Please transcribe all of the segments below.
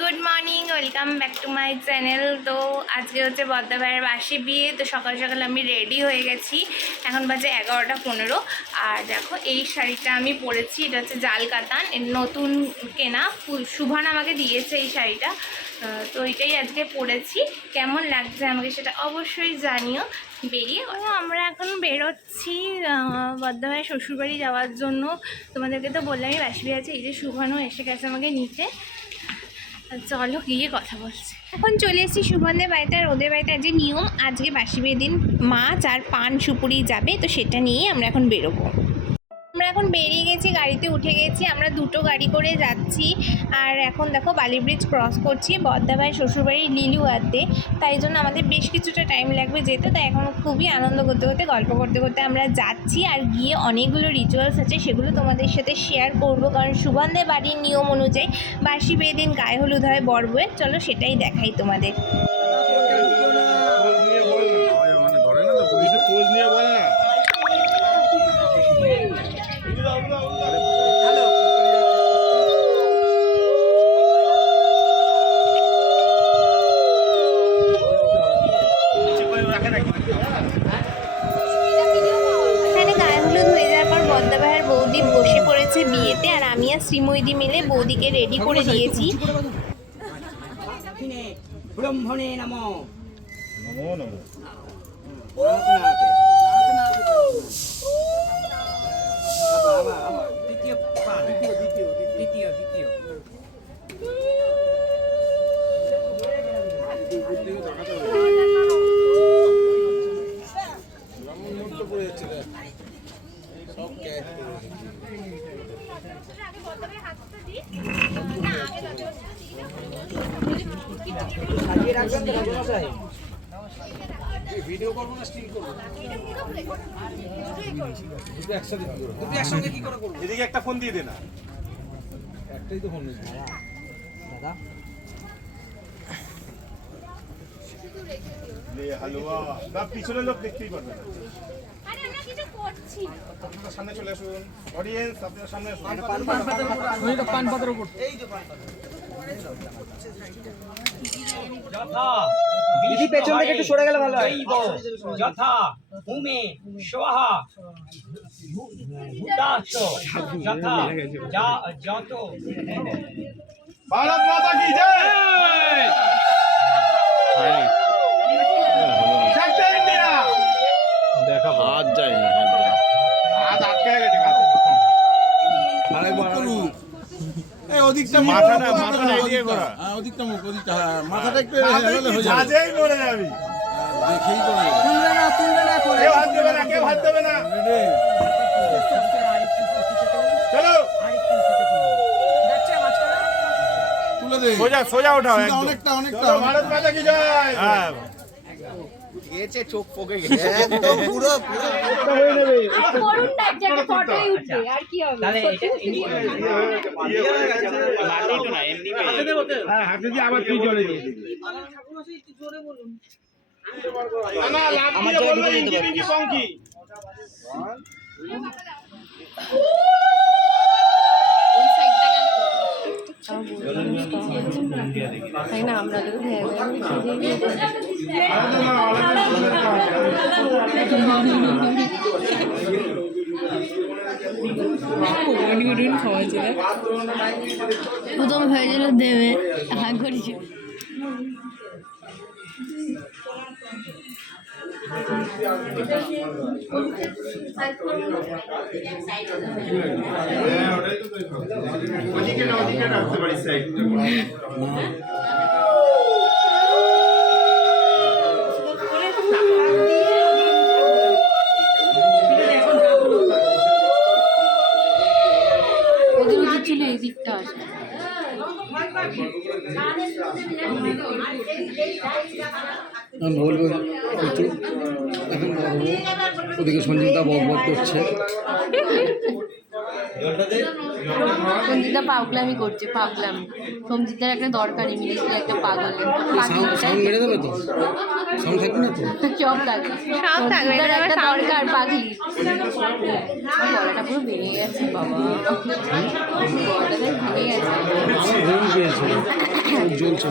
Good morning, welcome back to my channel. তো আজকে হচ্ছে বদ্দা ভাইয়ের বাসি বিয়ে। তো সকাল সকাল আমি রেডি হয়ে গেছি, এখন বাজে 11:15। আর দেখো এই শাড়িটা আমি পরেছি, এটা হচ্ছে জাল কাতান, নতুন কেনা, শুভান আমাকে দিয়েছে এই শাড়িটা। তো এটাই আজকে পরেছি, কেমন লাগছে আমাকে সেটা অবশ্যই জানিও। বেরিয়ে আমরা এখন বেরোচ্ছি বদ্দা ভাইয়ের শ্বশুরবাড়ি যাওয়ার জন্য। তোমাদেরকে তো বললামই বাসি বিয়ে আছে, এই যে শুভানও এসে গেছে আমাকে নিতে। চলো গিয়ে কথা বলছি। এখন চলে এসেছি সুভানদের বাড়িতে। আর ওদের বাড়িতে আজকে নিয়ম, আজকে বাসি বিয়ের দিন মাছ আর পান সুপুরি যাবে, তো সেটা নিয়েই আমরা এখন বেরোবো। আমরা এখন বেরিয়ে গেছি, গাড়িতে উঠে গেছি, আমরা দুটো গাড়ি করে যাচ্ছি। আর এখন দেখো বালি ব্রিজ ক্রস করছি বদ্দা ভাই শ্বশুরবাড়ি লিলুয়াতে, তাই জন্য আমাদের বেশ কিছুটা টাইম লাগবে যেতে। তাই এখন খুবই আনন্দ করতে করতে গল্প করতে করতে আমরা যাচ্ছি। আর গিয়ে অনেকগুলো রিচুয়ালস আছে, সেগুলো তোমাদের সাথে শেয়ার করব, কারণ সুভানদের বাড়ির নিয়ম অনুযায়ী বাসি বিয়ের দিন গায়ে হলুদ হয় বর বউয়ের। চলো সেটাই দেখাই তোমাদের। বৌদি বসে পড়েছে বিয়েতে, আর আমি আর শ্রীময়দি মিলে বৌদিকে রেডি করে দিয়েছি। ব্রহ্মণে নমো নমো নমো। দ্বিতীয় দ্বিতীয় দ্বিতীয় ভিডিও করবো না স্টিল করবো? একসঙ্গে কি করে করবো? এদিকে একটা ফোন দিয়ে দে না, একটাই তো ফোন দাদা। হালুয়া না, পিছনের লোক দেখতেই পারবে না। আপনারা সামনে চলে আসুন, অডিয়েন্স আপনারা সামনে আসুন। পান পাতার উপর এই যে পান পাতা যথা বিধি পেছন থেকে একটু সরে গেলে ভালো হয়। যথা ভূমে সোহা ভূতাশ যথা যত। ভারত মাতা কি জয়। দেখা হাত যায় না, হাত আটকে গেছে কাছে। আরেকবার এই ওদিকটা মাথাটা মাথাটা এদিকে করা, হ্যাঁ ওদিকটা মুখ, ওদিকটা মাথাটা একটু হেলালে হয়ে যাবে। আজই মরে যাবি, দেখেই করে তুলবে না করে। কেউ হাত দেবে না, কেউ হাত দেবে না। চলো তুলে দে, সোজা সোজা ওঠা, অনেকটা অনেকটা। ভারত মাতা কি জয়। হ্যাঁ গেছে, চোখ পকে গেছে একদম পুরো হয়ে নেবে। করুন টাইপ যেটা ফটোই উঠবে, আর কি হবে? তাহলে এটা মাটি তো না, এমনি হাতে দেব তো। হ্যাঁ হাতে দিয়ে আবার তুই জোরে দিয়ে দিবি। ঠাকুরমশাই একটু জোরে বলুন। না লাভ দিয়ে বলবো ইঞ্জিনি কি সংকি। ওই সাইডটা গেল তাই না, আমরা তো প্রথম হয়েছিল দেবে হাঁ করেছি। ছিল এই দিকটা বলবো ওদিকে সঞ্জিতা বক বক করছে। সঞ্জিতা পাগলামি করছে, পাগলামি। সঞ্জিতার একটা দরকারি মিলিয়ে একটা পাগল মেরে দেবে তো, সব থাকবে না তো, সব থাকবে, সব থাকবে, একটা দরকার পাগলি। গলাটা পুরো ভেঙে গেছে বাবা, গলাটা ভেঙে গেছে। প্রচুর জ্বলছে।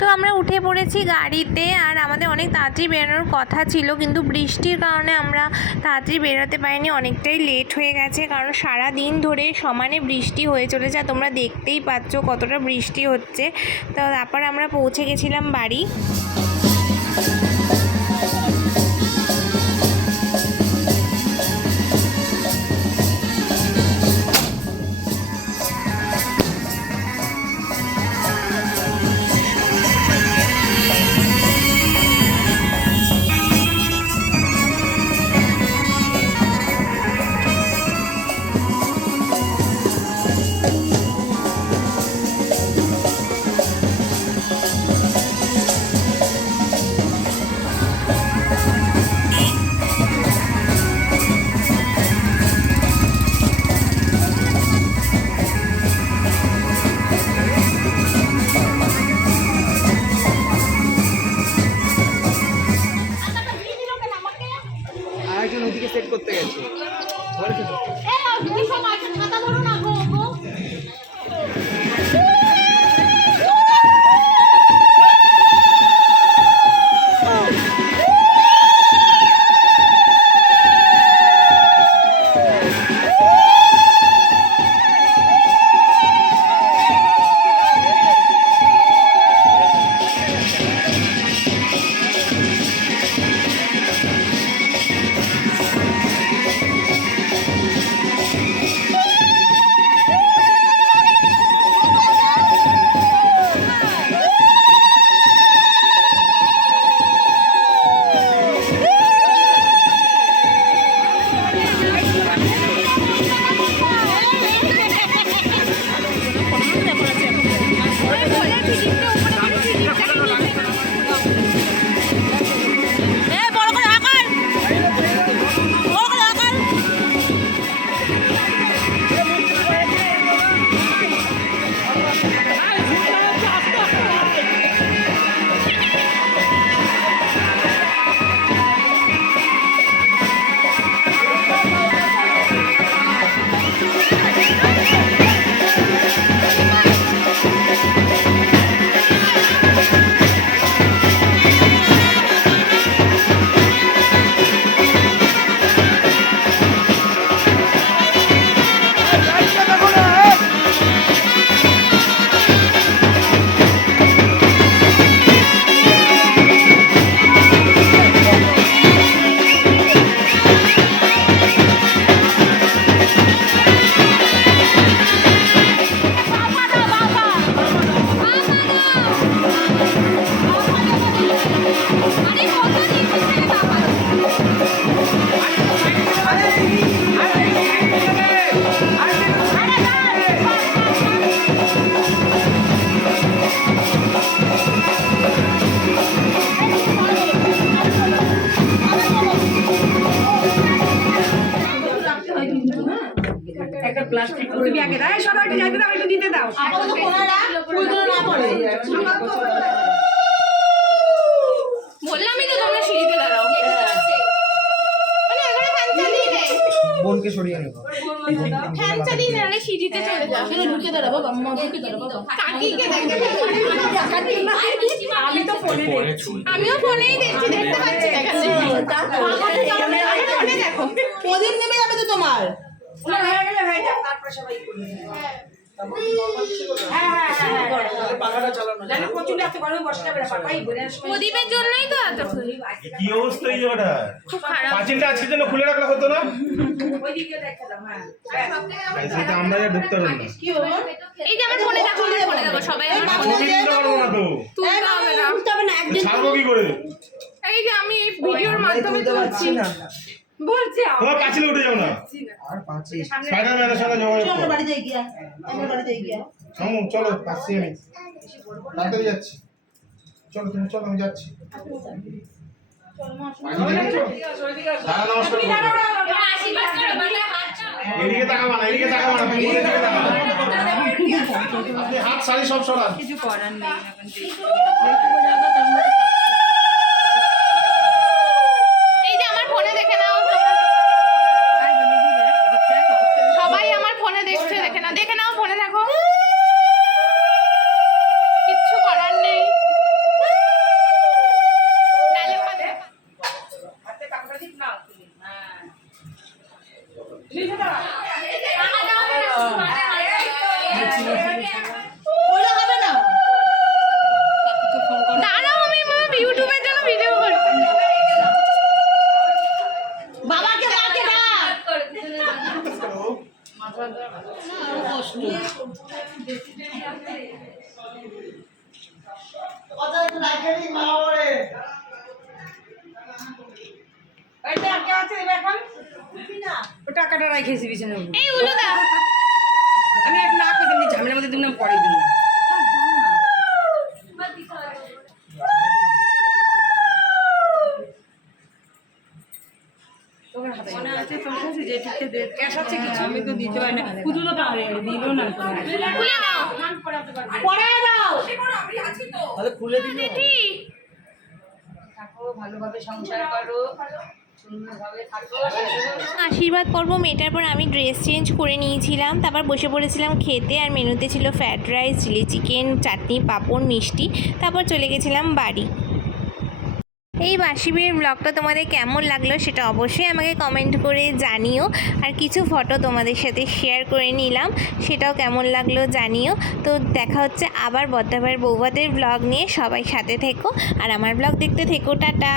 তো আমরা উঠে পড়েছি গাড়িতে, আর আমাদের অনেক তাড়াতাড়ি বেরোনোর কথা ছিল, কিন্তু বৃষ্টির কারণে আমরা তাড়াতাড়ি বেরোতে পারিনি, অনেকটাই লেট হয়ে গেছে। কারণ সারা দিন ধরে সমানে বৃষ্টি হয়ে চলেছে, আর তোমরা দেখতেই পাচ্ছ কতটা বৃষ্টি হচ্ছে। তো তারপর আমরা পৌঁছে গেছিলাম বাড়ি। আরেকজন ওদিকে সেট করতে গেছে। প্লাস্টিক করে আগে দাও, সবাইকে যাইতে দাও, একটু দিতে দাও। বললামই তো তোমরা সিঁড়িতে দাঁড়াও। মানে এখানে ফ্যান চালিয়ে দে, বোনকে সরিয়ে নেব। ফ্যান চালিয়ে দে, নাহলে সিঁড়িতে চলে যা। এখানে ঢুকে দাঁড়াবো, আম্মা ঢুকে দাঁড়াবো। কাকিকে দেখতে আমি তো ফোনে দেখছি, আমিও ফোনেই দেখছি, দেখতে পাচ্ছি না এখানে। ফোনে দেখো, প্রদীপ নেমে যাবে তো তোমার। ওটা হয়ে গেলে হয়ে যাবে, তারপর সবাই করবে। পাখাটা চালানো যায় না, প্রচুর এত গরমে বসে যাবে না, পাখাই বলে প্রদীপের জন্যই তো এত কি অবস্থা এই জায়গাটা? খুব খারাপ। পাঁচিলটা আজকের জন্য খুলে রাখলে হতো না? ওইদিকে দেখালাম। হ্যাঁ, সেটা আমরা যা ঢুকতে পারবো না। কি হলো? এই যে আমার ফোনে দেখো, আমার ফোনে দেখো, সবাই আমার ফোনে তুলতে পারবো না তো। তুলতে হবে না। উঠতে হবে না, করে নে। এই যে আমি এই ভিডিওর মাধ্যমে তুলতে পারছি তুলছি না বলছি তোমার পাঁচিলে উঠে যাও না। আর পাচ্ছি স্পাইডারম্যানের সঙ্গে যোগাযোগ করো। বাড়িতে গিয়া আমার বাড়িতে গিয়া সমু চলো আসছি আমি। তাড়াতাড়ি যাচ্ছি। চলো তুমি চলো আমি যাচ্ছি। দাদা নমস্কার করো। আশীর্বাদ করো বাবা হাতটা এদিকে তাকাবা না, এদিকে তাকাবা না, তুমি এদিকে তাকাবা। আপনি হাত শাড়ি সব সরান। এই যে আমার ফোনে দেখে নাও সবাই আমার ফোনে দেখছে, দেখে নাও ফোনে দেখো, কিচ্ছু করার নেই। নাহলে ওখানে ওটা হবে না দাঁড়াও আমি ইউটিউবের জন্য ভিডিও করছি। বাবাকে মাকে ডাক টাকাটা রাখিয়েছি বিছানা এই উলুদা আমি এক না করতাম যে ঝামেলার মধ্যে দিন পরে দিন মনে আছে তোর কাছে যে ঠিকতে দে ক্যাশ আছে কিছু আমি তো দিতে পারি না কুদুলো পারে দিল না খুলে নাও পড়ে দাও তাহলে খুলে দিল ঠিক থাকো ভালোভাবে সংসার করো সুন্দরভাবে থাকো আশীর্বাদ পর্ব মেটার পর আমি ড্রেস চেঞ্জ করে নিয়েছিলাম, তারপর বসে পড়েছিলাম খেতে। আর মেনুতে ছিল ফ্রায়েড রাইস, চিলি চিকেন, চাটনি, পাঁপড়, মিষ্টি। তারপর চলে গেছিলাম বাড়ি। এই বাসি বিয়ের ব্লগটা তোমাদের কেমন লাগলো সেটা অবশ্যই আমাকে কমেন্ট করে জানিও। আর কিছু ফটো তোমাদের সাথে শেয়ার করে নিলাম, সেটাও কেমন লাগলো জানিও। তো দেখা হচ্ছে আবার বদ্দাভাইয়ের বৌভাতের ব্লগ নিয়ে। সবাই সাথে থেকো আর আমার ব্লগ দেখতে থেকো। টাটা।